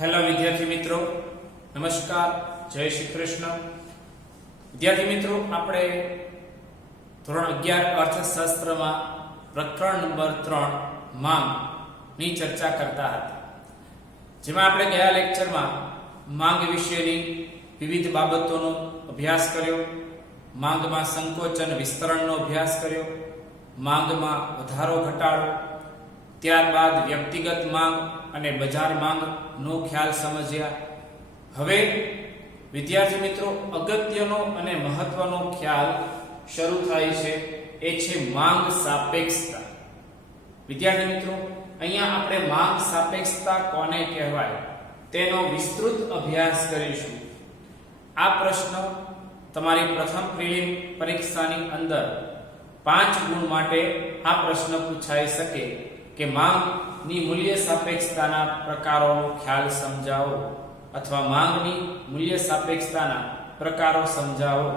Hello વિદ્યાર્થી મિત્રો, નમસ્કાર, જય શ્રી કૃષ્ણ. વિદ્યાર્થી મિત્રો, આપણે ધોરણ 11 અર્થશાસ્ત્રમાં પ્રકરણ નંબર 3 માંગ ની ચર્ચા કરતા હતા, જેમાં આપણે ગયા લેક્ચરમાં માંગ વિશેની વિવિધ બાબતોનો અભ્યાસ કર્યો, માંગમાં સંકોચન વિસ્તરણનો અભ્યાસ કર્યો, માંગમાં વધારો ઘટાડો, ત્યારબાદ વ્યક્તિગત માંગ અને બજાર માંગ નો ખ્યાલ સમજ્યા. હવે વિદ્યાર્થી મિત્રો, અગત્યનો અને મહત્વનો ખ્યાલ શરૂ થાય છે, એ છે માંગ સાપેક્ષતા. વિદ્યાર્થી મિત્રો, અહીંયા આપણે માંગ સાપેક્ષતા કોને કહેવાય તેનો વિસ્તૃત અભ્યાસ કરીશું. આ પ્રશ્ન તમારી પ્રથમ પ્રિલિમ પરીક્ષાની અંદર 5 ગુણ માટે આ પ્રશ્ન પૂછાઈ શકે કે માંગની મૂલ્ય સાપેક્ષતાના પ્રકારોનો ખ્યાલ સમજાવો, અથવા માંગની મૂલ્ય સાપેક્ષતાના પ્રકારો સમજાવો.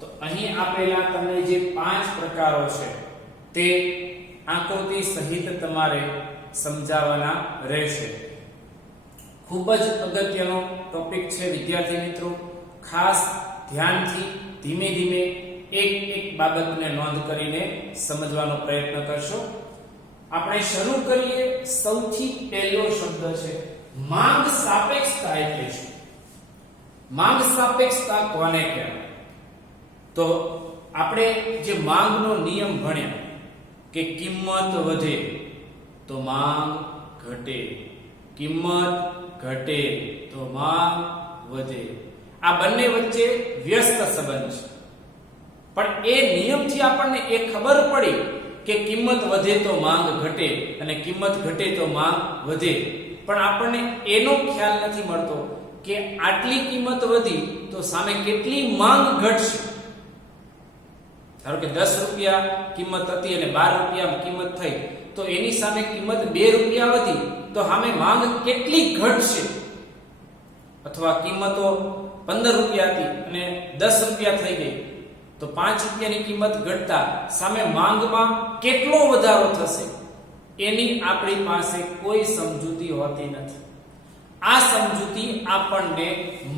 તો અહીં આપેલા તમને જે 5 પ્રકારો છે તે આકૃતિ સહિત તમારે સમજાવવાના રહેશે. ખૂબ જ અગત્યનો ટોપિક છે વિદ્યાર્થી મિત્રો. ખાસ ધ્યાનથી ધીમે ધીમે એક બાબતને નોંધ કરીને સમજવાનો પ્રયત્ન કરશો. આપણે શરૂ કરીએ. સૌથી પહેલો શબ્દ છે માંગ સાપેક્ષતા. એટલે શું? માંગ સાપેક્ષતા કોને કહેવાય? તો આપણે જે માંગનો નિયમ ભણ્યા કે કિંમત વધે તો માંગ ઘટે, કિંમત ઘટે તો માંગ વધે. આ બંને વચ્ચે વ્યસ્ત સંબંધ છે. પણ એ નિયમથી આપણને એ ખબર પડી કે કિંમત વધે તો માંગ ઘટે અને કિંમત ઘટે તો માંગ વધે, પણ આપણને એનો ખ્યાલ નથી મળતો કે આટલી કિંમત વધી તો સામે કેટલી માંગ ઘટશે. ધારો કે 10 રૂપિયા કિંમત હતી અને 12 રૂપિયા કિંમત થઈ, તો એની સામે કિંમત 2 રૂપિયા વધી તો સામે માંગ કેટલી ઘટશે. અથવા કિંમતો 15 રૂપિયા હતી અને 10 રૂપિયા થઈ ગઈ તો 5 રૂપિયાની કિંમત ઘટતા સામે માંગમાં કેટલો વધારો થશે, એની આપણી પાસે કોઈ સમજૂતી હોતી નથી. આ સમજૂતી આપણને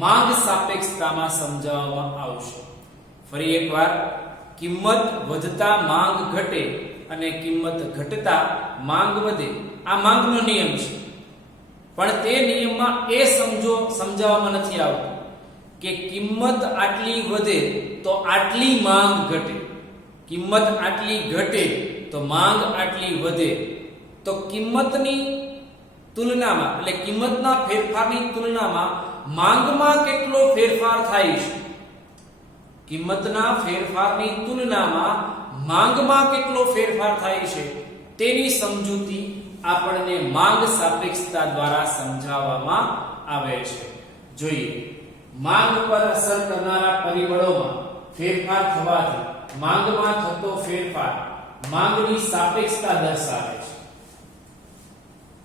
માંગ સાપેક્ષતામાં સમજાવવામાં આવશે. ફરી એકવાર, કિંમત વધતા માંગ ઘટે અને કિંમત ઘટતા માંગ વધે, આ માંગનો નિયમ છે. પણ તે નિયમમાં એ સમજાવવામાં નથી આવતું કે કિંમત આટલી વધે તો આટલી માંગ ઘટે, કિંમત આટલી ઘટે તો માંગ આટલી વધે. તો કિંમતની તુલનામાં, એટલે કિંમતના ફેરફારની તુલનામાં માંગમાં કેટલો ફેરફાર થાય છે, કિંમતના ફેરફારની તુલનામાં માંગમાં કેટલો ફેરફાર થાય છે, તેની સમજૂતી આપણને માંગ સાપેક્ષતા દ્વારા સમજાવવામાં આવે છે. જોઈએ. માંગ પર અસર કરનારા પરિબળોમાં ફેરફાર થવાથી માંગમાં થતો ફેરફાર માંગની સાપેક્ષતા દર્શાવે છે.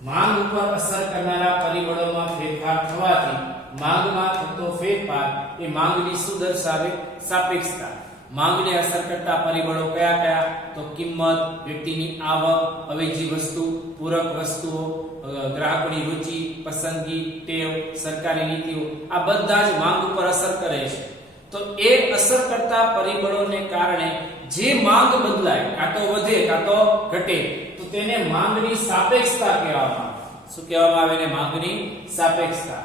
માંગ પર અસર કરનારા પરિબળોમાં ફેરફાર થવાથી માંગમાં થતો ફેરફાર એ માંગની શું દર્શાવે? સાપેક્ષતા. માંગને અસર કરતા પરિબળો કયા કયા? તો કિંમત, વ્યક્તિની આવક, અવેજી વસ્તુ, પૂરક વસ્તુઓ, ગ્રાહકોની રુચિ, પસંદગી, ટેવ, સરકારી નીતિઓ, આ બધા જ માંગ ઉપર અસર કરે છે. તો એ અસર કરતા પરિબળોને કારણે જે માંગ બદલાય, કાં તો વધે કાં તો ઘટે, તો તેને માંગની સાપેક્ષતા કહેવામાં આવે. શું કહેવામાં આવે? ને માંગની સાપેક્ષતા.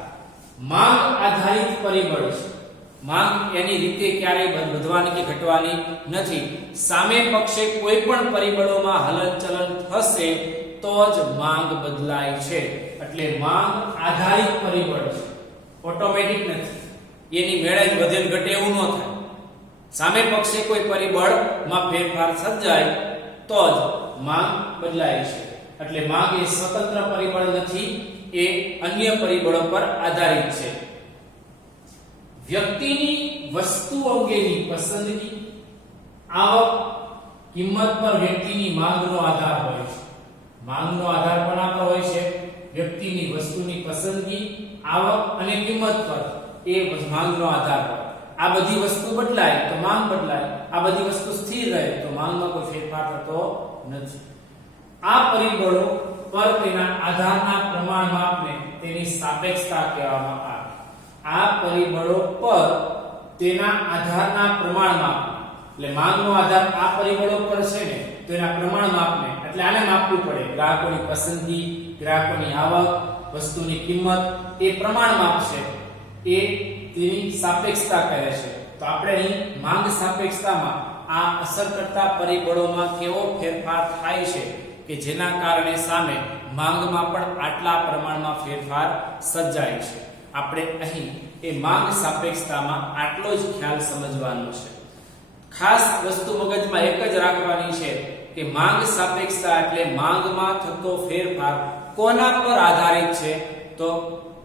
માંગ આધારિત પરિબળ છે. માંગ એની રીતે ક્યારેય વધવાની કે ઘટવાની નથી. સામે પક્ષે કોઈ પણ પરિબળોમાં હલનચલન થશે તો જ માંગ બદલાય છે. એટલે માંગ આધારિત પરિબળ છે, ઓટોમેટિક નથી. એની મેળે જ વધે ઘટે એવું ન થાય. સામે પક્ષે કોઈ પરિબળમાં ફેરફાર સર્જાય તો જ માંગ બદલાય છે. એટલે માંગ એ સ્વતંત્ર પરિબળ નથી, એ અન્ય પરિબળો પર આધારિત છે. વ્યક્તિની વસ્તુ અંગેની પસંદગી, આવક, કિંમત પર વ્યક્તિની માંગનો આધાર હોય છે. માંગનો આધાર કોના પર હોય છે? વ્યક્તિની વસ્તુની પસંદગી, આવક અને કિંમત પર એ માંગનો આધાર હોય. આ બધી વસ્તુ બદલાય તો માંગ બદલાય, આ બધી વસ્તુ સ્થિર રહે તો માંગમાં કોઈ ફેરફાર થતો નથી. આ પરિબળો પર તેના આધારના પ્રમાણ માપને તેની સાપેક્ષ સાપેક્ષતા કહેવામાં આવે. આ પરિબળો પર તેના આધારના પ્રમાણ માપને, એટલે માંગનો આધાર આ પરિબળો પર છે ને, તો એના પ્રમાણ માપને, એટલે આને માપવું પડે. ગ્રાહકોની પસંદગી, ગ્રાહકોની આવક, વસ્તુની કિંમત, એ પ્રમાણ માપ છે, એ તેની સાપેક્ષતા કહે છે. તો આપણે અહીં માંગ સાપેક્ષતામાં આ અસર કરતા પરિબળોમાં કેવો ફેરફાર થાય છે કે જેના કારણે સામે માંગમાં પણ આટલા પ્રમાણમાં ફેરફાર સર્જાય છે. આપણે અહીં એ માંગ સાપેક્ષતામાં આટલો જ ખ્યાલ સમજવાનો છે. ખાસ વસ્તુ મગજમાં એક જ રાખવાની છે કે માંગ સાપેક્ષતા એટલે માંગમાં થતો ફેરફાર કોના પર આધારિત છે? તો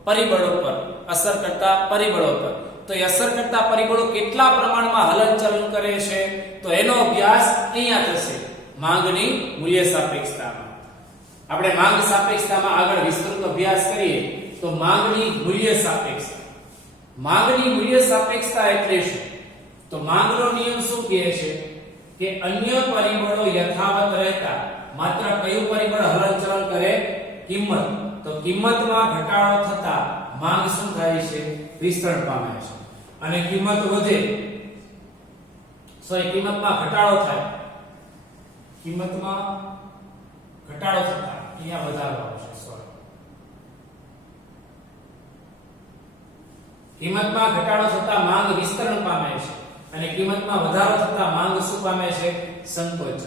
પરિબળો પર, અસર કરતા પરિબળો પર. તો એ અસર કરતા પરિબળો કેટલા પ્રમાણમાં હલનચલન કરે છે, તો એનો અભ્યાસ અહીંયા થશે માંગની મૂલ્ય સાપેક્ષતામાં. આપણે માંગ સાપેક્ષતામાં આગળ વિસ્તૃત અભ્યાસ કરીએ તો માંગની મૂલ્ય સાપેક્ષતા. માંગની મૂલ્ય સાપેક્ષતા એટલે શું? તો માંગનો નિયમ શું કહે છે કે અન્ય પરિબળો યથાવત રહેતા માત્ર કયું પરિબળ હલનચલન કરે? કિંમત. તો કિંમતમાં ઘટાડો થતા માંગ શું થાય છે? વિસ્તરણ પામે છે. અને કિંમત વધે, કિંમતમાં ઘટાડો થાય, કિંમતમાં ઘટાડો થતા અહીંયા વધારો આવશે. કિંમતમાં ઘટાડો થતા માંગ વિસ્તરણ પામે છે અને કિંમતમાં વધારો થતા માંગ શું પામે છે? સંકોચન.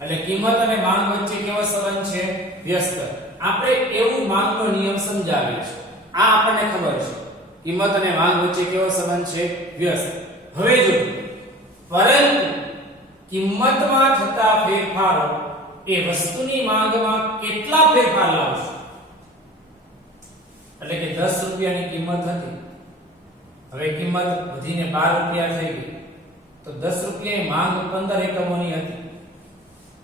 એટલે કિંમત અને માંગ વચ્ચે કેવો સંબંધ છે? વ્યસ્ત. આપણે એવું માંગનો નિયમ સમજાવ્યો છે, આ આપણને ખબર છે. કિંમત અને માંગ વચ્ચે કેવો સંબંધ છે? વ્યસ્ત. હવે જો પરંતુ કિંમતમાં થતા ફેરફારો એ વસ્તુની માંગમાં કેટલા ફેરફાર લાવશે? એટલે કે 10 રૂપિયાની કિંમત હતી, હવે કિંમત વધીને 12 રૂપિયા થઈ ગઈ, તો 10 રૂપિયાની માંગ 15 એકમોની હતી,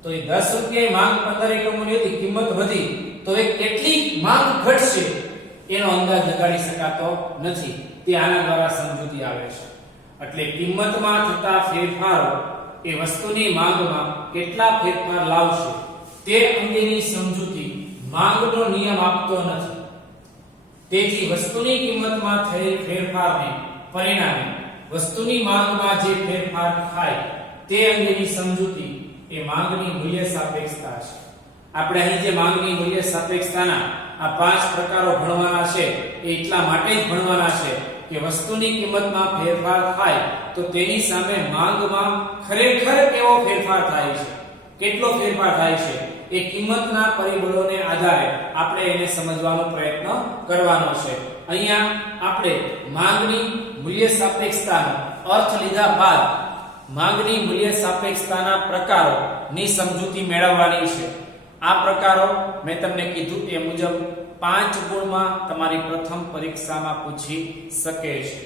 તો એ 10 રૂપિયાની માંગ 15 એકમોની હતી, કિંમત વધી, તો એ કેટલી માંગ ઘટશે એનો અંદાજ લગાડી શકાતો નથી. તે આના દ્વારા સમજૂતી આવે છે. એટલે કિંમતમાં થતા ફેરફારો એ વસ્તુની માંગમાં કેટલા ફેરફાર લાવશે તે અંગેની સમજૂતી માંગનો નિયમ આપતો નથી. તેથી વસ્તુની કિંમતમાં થયેલ ફેરફારને પરિણામે વસ્તુની માંગમાં જે ફેરફાર થાય તે અંગેની સમજૂતી એ માંગની મૂલ્ય સાપેક્ષતા છે. આપણે અહીં જે માંગની મૂલ્ય સાપેક્ષતાના આ 5 પ્રકારો ભણવાના છે એ એટલા માટે જ ભણવાના છે કે વસ્તુની કિંમતમાં ફેરફાર થાય તો તેની સામે માંગમાં ખરેખર કેવો ફેરફાર થાય છે, કેટલો ફેરફાર થાય છે, એ કિંમતના પરિબળોને આધારે આપણે એને સમજવાનો પ્રયત્ન કરવાનો છે. અહીંયા આપણે માંગની મૂલ્ય સાપેક્ષતાનો અર્થ લીધા બાદ માંગની મૂલ્ય સાપેક્ષતાના પ્રકારોની સમજૂતી મેળવવાની છે. આ પ્રકારો મેં તમને કીધું એ મુજબ 5 ગુણમાં તમારી પ્રથમ પરીક્ષામાં પૂછી શકે છે.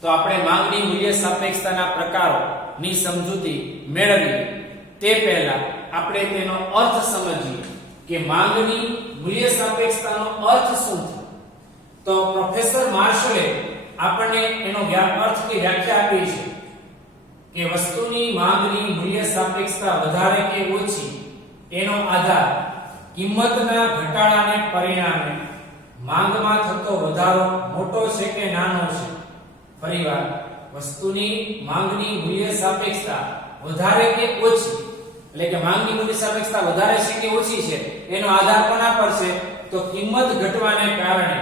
તો આપણે માંગની મૂલ્ય સાપેક્ષતાના પ્રકારોની સમજૂતી મેળવીએ તે પહેલા આપણે તેનો અર્થ સમજીએ કે માંગની મૂલ્ય સાપેક્ષતાનો અર્થ શું છે. તો પ્રોફેસર માર્શલે આપણને એનો અર્થ કે વ્યાખ્યા આપી છે કે વસ્તુની માંગની મૂલ્ય સાપેક્ષતા વધારે કે ઓછી એનો આધાર કિંમતના ઘટાડાને પરિણામે માંગમાં થતો વધારો મોટો છે કે નાનો છે. ફરીવાર, વસ્તુની માંગની મૂલ્ય સાપેક્ષતા વધારે કે ઓછી, એટલે કે માંગની મૂલ્ય સાપેક્ષતા વધારે છે કે ઓછી છે એનો આધાર કોના પર છે? તો કિંમત ઘટવાને કારણે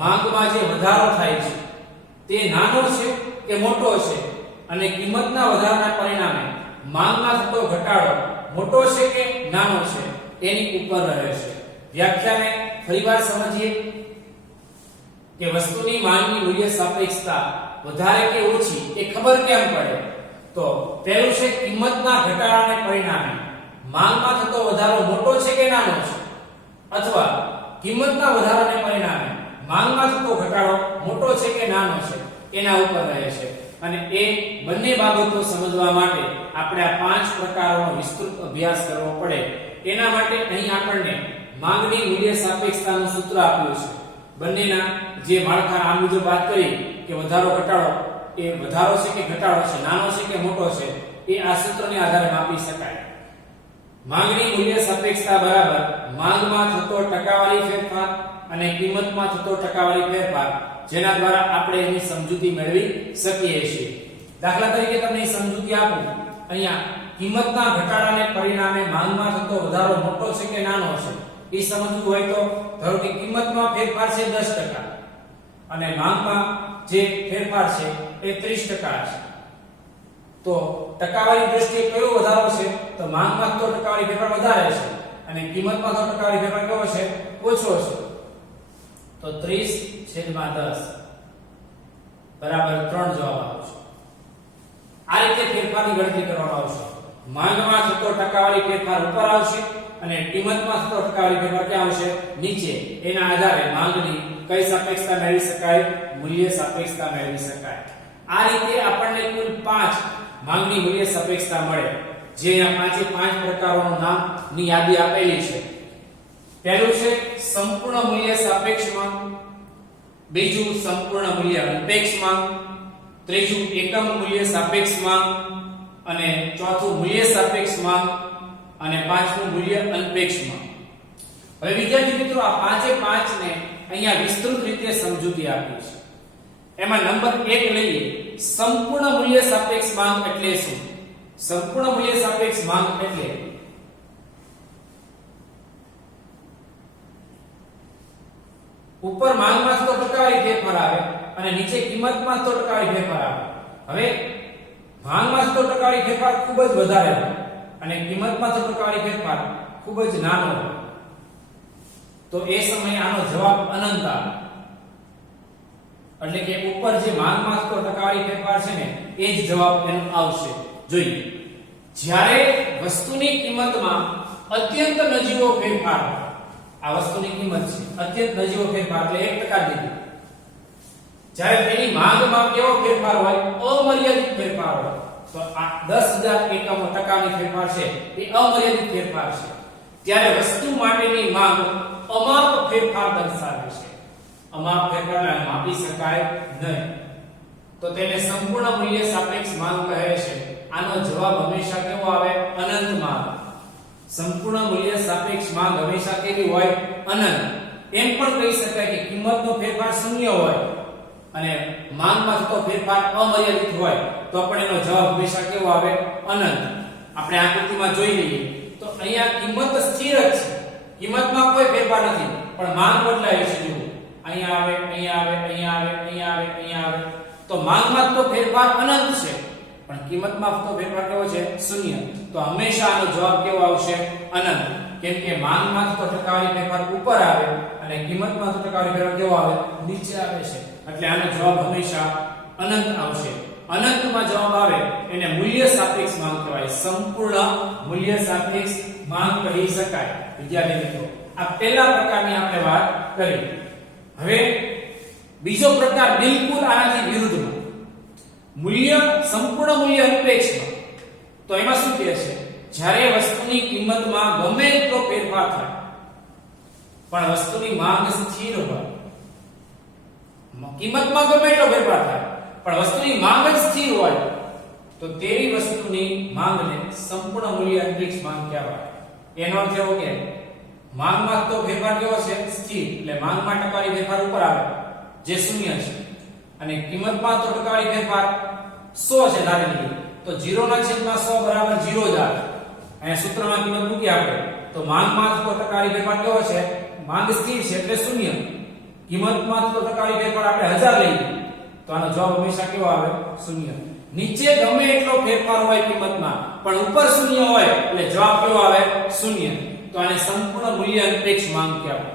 માંગમાં જે વધારો થાય છે તે નાનો છે કે મોટો છે, અને કિંમતના વધારાના પરિણામે માંગમાં થતો ઘટાડો મોટો છે કે નાનો છે એની ઉપર રહે છે. વ્યાખ્યાને ફરીવાર સમજીએ કે વસ્તુની માંગની મૂલ્ય સાપેક્ષતા વધારે કે ઓછી એ ખબર કેમ પડે? તો પહેલું છે કિંમતના ઘટાડાને પરિણામે માંગમાં થતો વધારો મોટો છે કે નાનો છે, અથવા કિંમતના વધારાને પરિણામે માંગમાં થતો ઘટાડો મોટો છે કે નાનો છે એના ઉપર રહે છે. અને એ બંને બાબતો સમજવા માટે આપણે આ 5 પ્રકારોનો વિસ્તૃત અભ્યાસ કરવો પડે. એના માટે અહીં આપણને માંગની મૂલ્ય સાપેક્ષતાનું સૂત્ર આપ્યું છે. બંનેના જે માળખા આ મુજબ વાત કરી કે વધારો ઘટાડો એ વધારો છે કે ઘટાડો છે, નાનો છે કે મોટો છે, એ આ સૂત્રને આધારે માપી શકાય. માંગની મૂલ્ય સાપેક્ષતા બરાબર માંગમાં થતો ટકાવારી ફેરફાર અને કિંમતમાં થતો ટકાવારી ફેરફાર, જેના દ્વારા આપણે એની સમજૂતી મેળવી શકીએ છીએ. દાખલા તરીકે તમને સમજૂતી આપું. અહીંયા કિંમતના ઘટાડાને પરિણામે માંગમાં થતો વધારો મોટો છે કે નાનો છે એ સમજવું હોય તો ધારો કે કિંમતમાં ફેરફાર છે 10% અને માંગમાં જે ફેરફાર છે એ 30% છે. તો ટકાવારી દ્રષ્ટિએ કયો વધારો છે? તો માંગમાં તો ટકાવારી ફેરફાર વધારે છે અને કિંમતમાં તો ટકાવારી ફેરફાર કેવો છે? ઓછો છે. તો 30/10 બરાબર 3 જવાબ આવશે. આ રીતે ફેરફારની ગણતરી કરવામાં આવશે. માંગમાં થતો ટકાવારી ફેરફાર ઉપર આવશે અને કિંમતમાં થતો ટકાવારી ફેરફાર ક્યાં આવશે? નીચે. એના આધારે માંગની કઈ સાપેક્ષતા મેળવી શકાય? મૂલ્ય સાપેક્ષતા મેળવી શકાય. આ રીતે આપણને કુલ 5 માંગની મૂલ્ય સાપેક્ષતા મળે, જે અહીંયા 5 પ્રકારોના નામની યાદી આપેલી છે. પહેલું છે સંપૂર્ણ મૂલ્ય સાપેક્ષ માંગ, બીજું સંપૂર્ણ મૂલ્ય અનપેક્ષ માંગ, ત્રીજું એકમ મૂલ્ય સાપેક્ષ માંગ અને ચોથું મૂલ્ય સાપેક્ષ માંગ અને પાંચમું મૂલ્ય અનપેક્ષ માંગ. હવે વિદ્યાર્થી મિત્રો, આ 5 ને અહીંયા વિસ્તૃત રીતે સમજૂતી આપી છે. એમાં નંબર 1 લઈએ. સંપૂર્ણ મૂલ્ય સાપેક્ષ માંગ એટલે શું? સંપૂર્ણ મૂલ્ય સાપેક્ષ માંગ એટલે ઉપર માંગમાં તો ટકાવારી ફેરફાર આવે અને નીચે કિંમતમાં તો ટકાવારી ફેરફાર આવે. હવે માંગમાં તો ટકાવારી ફેરફાર ખૂબ જ વધારે હોય અને કિંમતમાં તો ટકાવારી ફેરફાર ખૂબ જ નાનો હોય. તો એ સમયે આનો જવાબ અનંત આવે. એટલે કે ઉપર જે માંગમાં તો ટકાવારી ફેરફાર છે ને એ જ જવાબ એનો આવશે. જોઈએ, જ્યારે વસ્તુની કિંમતમાં અત્યંત નજીવો ફેરફાર, આ વસ્તુની કિંમત છે, અત્યંત નજીવો ફેરફાર એટલે 1% દીધું. જ્યારે તેની માંગમાં કેવો ફેરફાર હોય? અમર્યાદિત ફેરફાર હોય. તો આ 10,000 એકમો ટકાની ફેરફાર છે એ અમર્યાદિત ફેરફાર છે. ત્યારે વસ્તુ માટેની માંગ અમાપ ફેરફાર દર્શાવે છે. અમાપ ફેરફારને માપી શકાય નહીં. તો તેને સંપૂર્ણ મૂલ્ય સાપેક્ષ માંગ કહે છે. આનો જવાબ હંમેશા કેવો આવે? અનંત માંગ. સંપૂર્ણ મૂલ્ય સાપેક્ષ માંગ હંમેશા કેવી હોય? અનંત. એમ પણ કહી શકાય કે કિંમતનો ફેરફાર શૂન્ય હોય અને માંગમાં થતો ફેરફાર અમર્યાદિત હોય તો પણ એનો જવાબ હંમેશા કેવો આવે? અનંત. આપણે આકૃતિમાં જોઈ લઈએ તો અહીંયા કિંમત સ્થિર જ છે, કિંમતમાં કોઈ ફેરફાર નથી, પણ માંગ બદલાય છે. જુઓ, અહીંયા આવે, અહીંયા આવે, અહીંયા આવે, અહીંયા આવે, અહીંયા આવે. તો માંગમાં તો ફેરફાર અનંત છે પણ કિંમતમાં તો ફેરફાર કેવો છે? શૂન્ય. તો હંમેશા આનો જવાબ કેવો આવશે? અનંત. કેમ કે માંગમાં તો ટકાવારી ફેરફાર ઉપર આવે અને કિંમતમાં તો ટકાવારી ફેરફાર કેવો આવે? નીચે આવે છે. એટલે આનો જવાબ હંમેશા અનંત આવશે. અનંતમાં જવાબ આવે એને મૂલ્ય સાપેક્ષ માંગ કહેવાય. સંપૂર્ણ મૂલ્ય સાપેક્ષ માંગ કહી શકાય. વિદ્યાર્થી મિત્રો, આ પહેલા પ્રકારની આપણે વાત કરી. હવે બીજો પ્રકાર બિલકુલ આનાથી વિરુદ્ધમાં, મૂલ્ય સંપૂર્ણ મૂલ્ય અનપેક્ષમાં. તો એમાં શું કહે છે? જ્યારે વસ્તુની કિંમતમાં ગમે એટલો ફેરફાર થાય પણ વસ્તુની માંગ સ્થિર હોય. કિંમતમાં ગમે એટલો ફેરફાર થાય પણ વસ્તુની માંગ જ સ્થિર હોય તો તેવી વસ્તુની માંગને સંપૂર્ણ મૂલ્ય અનપેક્ષ માંગ કહેવાય. એનો અર્થ એવો કે માંગમાં તો ફેરફાર કેવો છે? સ્થિર. એટલે માંગમાં ટકાવારી ફેરફાર ઉપર આવે જે શૂન્ય છે અને કિંમતમાં તો ટકાવારી ફેરફાર 100 છે. ધારી લઈએ તો 0/100 બરાબર 0 જ આવે. અહીંયા સૂત્રમાં કિંમત મૂકી આપણે તો માંગમાં તો ટકાવારી ફેરફાર કેવો છે? માંગ સ્થિર છે એટલે શૂન્ય. કિંમતમાં તો ટકાવારી ફેરફાર આપણે 1000 લઈએ તો આનો જવાબ હંમેશા કેવો આવે? શૂન્ય. નીચે ગમે એટલો ફેરફાર હોય કિંમતમાં પણ ઉપર શૂન્ય હોય એટલે જવાબ કેવો આવે? શૂન્ય. તો આને સંપૂર્ણ મૂલ્ય અનપેક્ષ માંગ કહેવાય.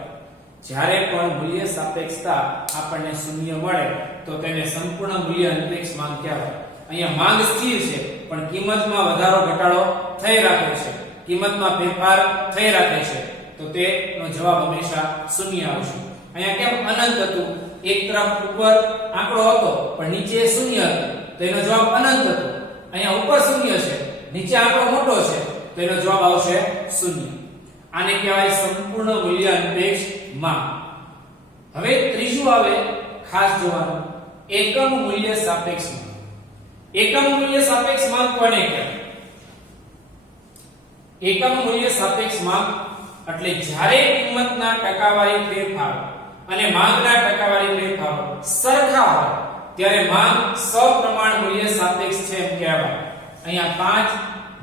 જ્યારે પણ મૂલ્ય સાપેક્ષતા આપણને શૂન્ય મળે તો તેને સંપૂર્ણ મૂલ્ય અનપેક્ષ માંગ કહેવાય. અહીંયા માંગ સ્થિર છે પણ કિંમતમાં વધારો ઘટાડો થઈ રાખે છે, કિંમતમાં ફેરફાર થઈ રાખે છે તો તેનો જવાબ હંમેશા શૂન્ય આવશે. અહીંયા કેમ અનંત હતું? એક તરફ ઉપર આંકડો હતો પણ નીચે શૂન્ય હતું તો એનો જવાબ અનંત હતો. અહીંયા ઉપર શૂન્ય છે, નીચે આંકડો મોટો છે તો એનો જવાબ આવશે શૂન્ય. આને કહેવાય સંપૂર્ણ મૂલ્ય અનપેક્ષ માંગ. હવે ત્રીજું આવે, ખાસ જોવાનું, એકમ મૂલ્ય સાપેક્ષ માંગ. એકમ મૂલ્ય સાપેક્ષ માંગ કોને કહેવાય? એકમ મૂલ્ય સાપેક્ષ માંગ એટલે જ્યારે કિંમતના ટકાવારી ફેરફાર અને માંગના ટકાવારી ફેરફાર સરખા હોય ત્યારે માંગ સપ્રમાણ મૂલ્ય સાપેક્ષ છે એમ કહેવાય. અહીંયા 5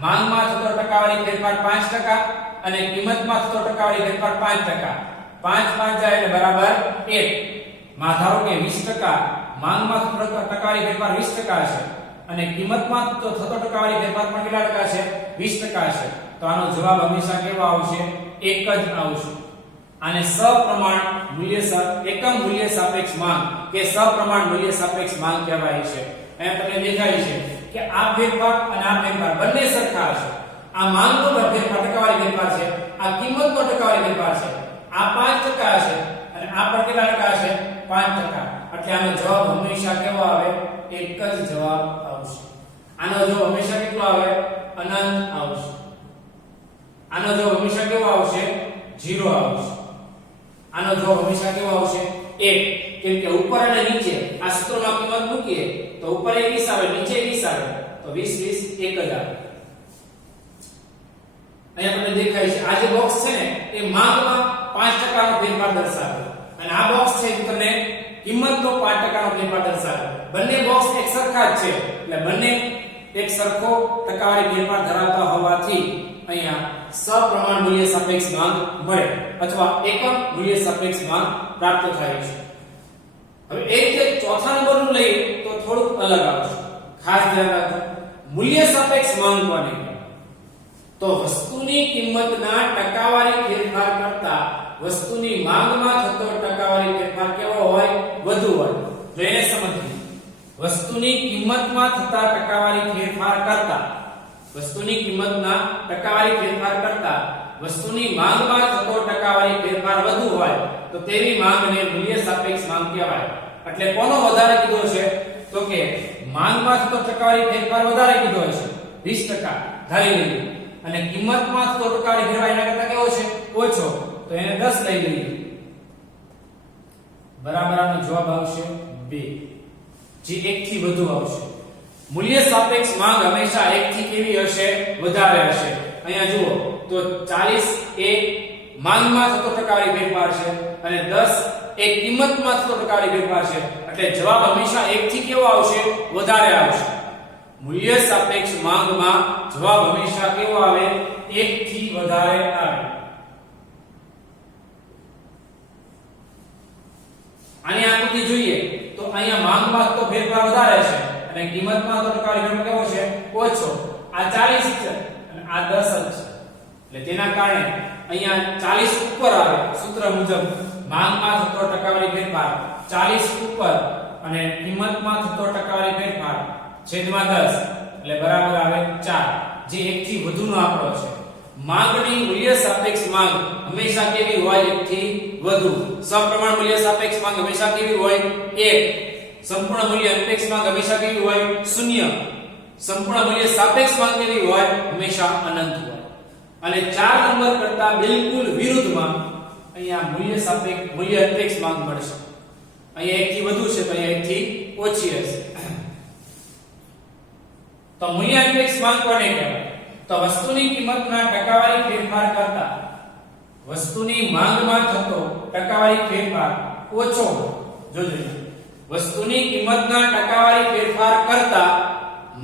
માંગમાં થતો ટકાવારી ફેરફાર 5% અને કિંમતમાં થતો ટકાવારી ફેરફાર 5%. 5 5 જાય એટલે બરાબર 1. માં ધારો કે 20% માંગમાં થતો ટકાવારી ફેરફાર 20% છે અને કિંમતમાં થતો ટકાવારી ફેરફાર પણ કેટલા ટકા છે? 20% છે. તો આનો જવાબ હંમેશા કેવો આવશે? 1 જ આવશે. આને સપ્રમાણ મૂલ્ય એકમ મૂલ્ય સાપેક્ષ માંગ કે સપ્રમાણ મૂલ્ય સાપેક્ષ માંગ કહેવાય છે. અહીંયા તમને દેખાય છે કે આ ફેરફાર અને આ ફેરફાર બંને સરખા છે. આ માંગનો ફેરફાર ટકાવારી ફેરફાર છે, આ કિંમતનો ટકાવારી ફેરફાર છે. આ 5% છે અને આ પણ કેટલા ટકા છે? 5%. એટલે આનો જવાબ હંમેશા કેવો આવે? 1 જ જવાબ આવશે. આનો જવાબ હંમેશા કેટલો આવે? અનંત આવશે. આનો જવાબ હંમેશા કેવો આવશે? 0 આવશે. આનો જવાબ હંમેશા કેવો આવશે? 1. કેમ કે ઉપર અને નીચે આ સૂત્રમાં કિંમત મૂકીએ તો ઉપર 20 આવે, નીચે 20 આવે, તો 20 20 1 જ આવે. અહીંયા તમને દેખાય છે આ જે બોક્સ છે ને એ માંગમાં 5% નો ફેરફાર દર્શાવે અને આ બોક્સ છે એ તમને કિંમતનો 5% નો ફેરફાર દર્શાવે. બંને બોક્સ એક સરખા જ છે એટલે બંને એક સરખો ટકાવારી ફેરફાર ધરાવતા હોવાથી અહીંયા સપ્રમાણ મૂલ્ય સાપેક્ષ માંગ મળે અથવા એકમ મૂલ્ય સાપેક્ષ માંગ પ્રાપ્ત થાય છે. હવે એ રીતે ચોથા નંબરનું લઈએ તો થોડું અલગ આવશે. ખાસ ધ્યાન રાખજો. મૂલ્ય સાપેક્ષ માંગ કોને કહેવાય? તો વસ્તુની કિંમતના ટકાવારી ફેરફાર કરતા વસ્તુની માંગમાં થતો ટકાવારી ફેરફાર કેવો હોય? વધુ હોય. તો એને સમજીએ. વસ્તુની કિંમતમાં થતા ટકાવારી ફેરફાર કરતા વસ્તુની કિંમતના ટકાવારી ફેરફાર કરતા વસ્તુની માંગમાં થતો ટકાવારી ફેરફાર વધુ હોય તો તેવી માંગને મૂલ્ય સાપેક્ષ માંગ કહેવાય. એટલે કોનો વધારે કીધો છે? તો કે માંગમાં થતો ટકાવારી ફેરફાર વધારે કીધો છે 20% ધારી લઈએ અને કિંમતમાં થતો ટકાવારી ફેરફાર એના કરતા કેવો છે? ઓછો, તો એને 10 લઈ લઈએ. બરાબર આનો જવાબ આવશે 2. જે 1 થી વધુ આવશે. મૂલ્ય સાપેક્ષ માંગ હંમેશા 1 થી કેવી હશે? વધારે હશે. અહીંયા જુઓ તો 40 એ માંગમાં થતો ટકાવારી ફેરફાર છે અને 10 એ કિંમતમાં થતો ટકાવારી ફેરફાર છે. એટલે જવાબ હંમેશા 1 થી કેવો આવશે? વધારે આવશે. મૂલ્ય સાપેક્ષ માંગમાં જવાબ હંમેશા કેવો આવે? 1 થી વધારે આવે. આની આકૃતિ જોઈએ તો અહીંયા માંગમાં તો ફેરફાર વધારે છે અને કિંમતમાં તો ટકાવારી ફેરફાર કેવો છે? ઓછો. આ 40 છે અને આ 10 જ છે. એટલે તેના કારણે અહીંયા 40 ઉપર આવે સૂત્ર મુજબ. માંગમાં થતો ટકાવારી ફેરફાર 40 ઉપર અને કિંમતમાં થતો ટકાવારી ફેરફાર છેદમાં 10 એટલે બરાબર આવે 4. જે 1 થી વધુનો આંકડો છે. માંગની મૂલ્ય સાપેક્ષ માંગ હંમેશા કેવી હોય? 1 થી વધુ. સપ્રમાણ મૂલ્ય સાપેક્ષ માંગ હંમેશા કેવી હોય? 1. સંપૂર્ણ મૂલ્ય અનપેક્ષ માંગ હંમેશા કેવી હોય? 0. સંપૂર્ણ મૂલ્ય સાપેક્ષ માંગ કેવી હોય? હંમેશા અનંત હોય. અને 4 નંબર કરતા બિલકુલ વિરુદ્ધમાં અહીંયા મૂલ્ય સાપેક્ષ મૂલ્ય અનપેક્ષ માંગ મળશે. અહીંયા 1 થી વધુ છે તો અહીંયા 1 થી ઓછી હશે. તો મૂલ્ય અનપેક્ષ માંગ કોને કહેવાય? તો વસ્તુની કિંમતના ટકાવારી ફેરફાર કરતા વસ્તુની માંગમાં થતો ટકાવારી ફેરફાર ઓછો. જોજો, વસ્તુની કિંમતના ટકાવારી ફેરફાર કરતા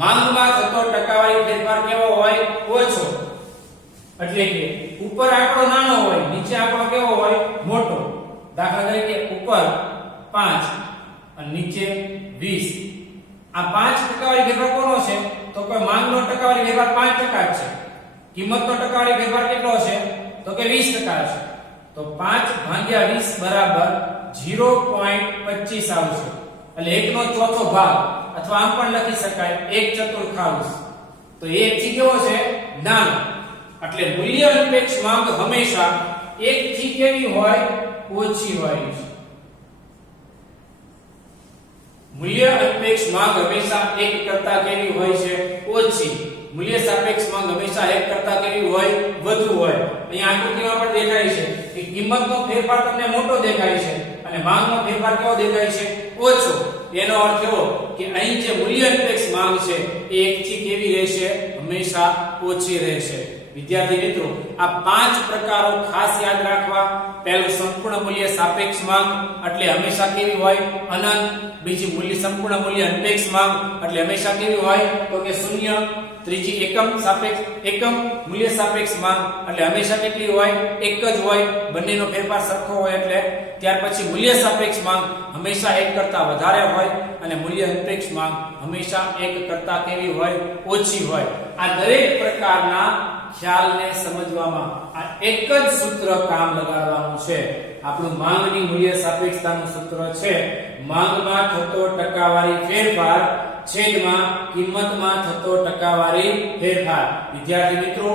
માંગમાં થતો ટકાવારી ફેરફાર કેવો હોય? ઓછો. એટલે કે ઉપર આંકડો નાનો હોય, નીચે આંકડો કેવો હોય? મોટો. દાખલા તરીકે ઉપર 5 અને નીચે 20. આ 5 ટકાવારી ફેરફાર કોનો છે? તો કે માંગનો ટકાવારી ફેરફાર 5% છે. કિંમતનો ટકાવારી ફેરફાર કેટલો છે? તો કે 20% છે. તો 5 ભાગ્યા 20 બરાબર 0.25 આવશે. એટલે 1/4 ભાગ અથવા આમ પણ લખી શકાય 1/4. તો 1 થી કેવો છે? નાનો. એટલે મૂલ્ય અનપેક્ષ માંગ હંમેશા 1 થી કેવી હોય? ઓછી હોય છે. મૂલ્ય અનપેક્ષ માંગ હંમેશા 1 કરતા કેવી હોય છે? ઓછી. મૂલ્ય સાપેક્ષ માંગ હંમેશા 1 કરતા કેવી હોય? વધુ હોય. અહીંયા આકૃતિમાં પણ દેખાય છે કે કિંમતનો ફેરફાર તમને મોટો દેખાય છે અને માંગનો ફેરફાર કેવો દેખાય છે? ઓછો. એનો અર્થ એવો કે અહીં જે મૂલ્ય અનપેક્ષ માંગ છે એ 1 થી કેવી રહેશે? હંમેશા ઓછી રહેશે. વિદ્યાર્થી મિત્રો આ 5 પ્રકારો ખાસ યાદ રાખવા. પહેલું સંપૂર્ણ મૂલ્ય સાપેક્ષ માંગ એટલે હંમેશા કેવી હોય? અનંત. બીજી મૂલ્ય સંપૂર્ણ મૂલ્ય અનપેક્ષ માંગ એટલે હંમેશા કેવી હોય? તો કે શૂન્ય. ત્રીજી એકમ મૂલ્ય સાપેક્ષ માંગ એટલે હંમેશા કેટલી હોય? એક જ હોય. બંનેનો ફેરફાર સરખો હોય એટલે. ત્યાર પછી મૂલ્ય સાપેક્ષ માંગ હંમેશા એક કરતા વધારે હોય અને મૂલ્ય અનપેક્ષ માંગ હંમેશા એક કરતા કેવી હોય? ઓછી હોય. આ દરેક પ્રકારના ખ્યાલને સમજવામાં આ એક જ સૂત્ર કામ લગાડવાનું છે. આપણું માંગની મૂલ્ય સાપેક્ષતાનું સૂત્ર છે માંગમાં થતો ટકાવારી ફેરફાર છેદમાં કિંમતમાં થતો ટકાવારી ફેરફાર. વિદ્યાર્થી મિત્રો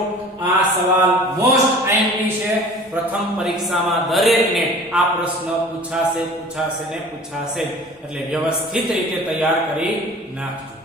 આ સવાલ મોસ્ટ આઈએમપી છે. પ્રથમ પરીક્ષામાં દરેકને આ પ્રશ્ન પૂછાશે એટલે વ્યવસ્થિત રીતે તૈયાર કરી નાખજો.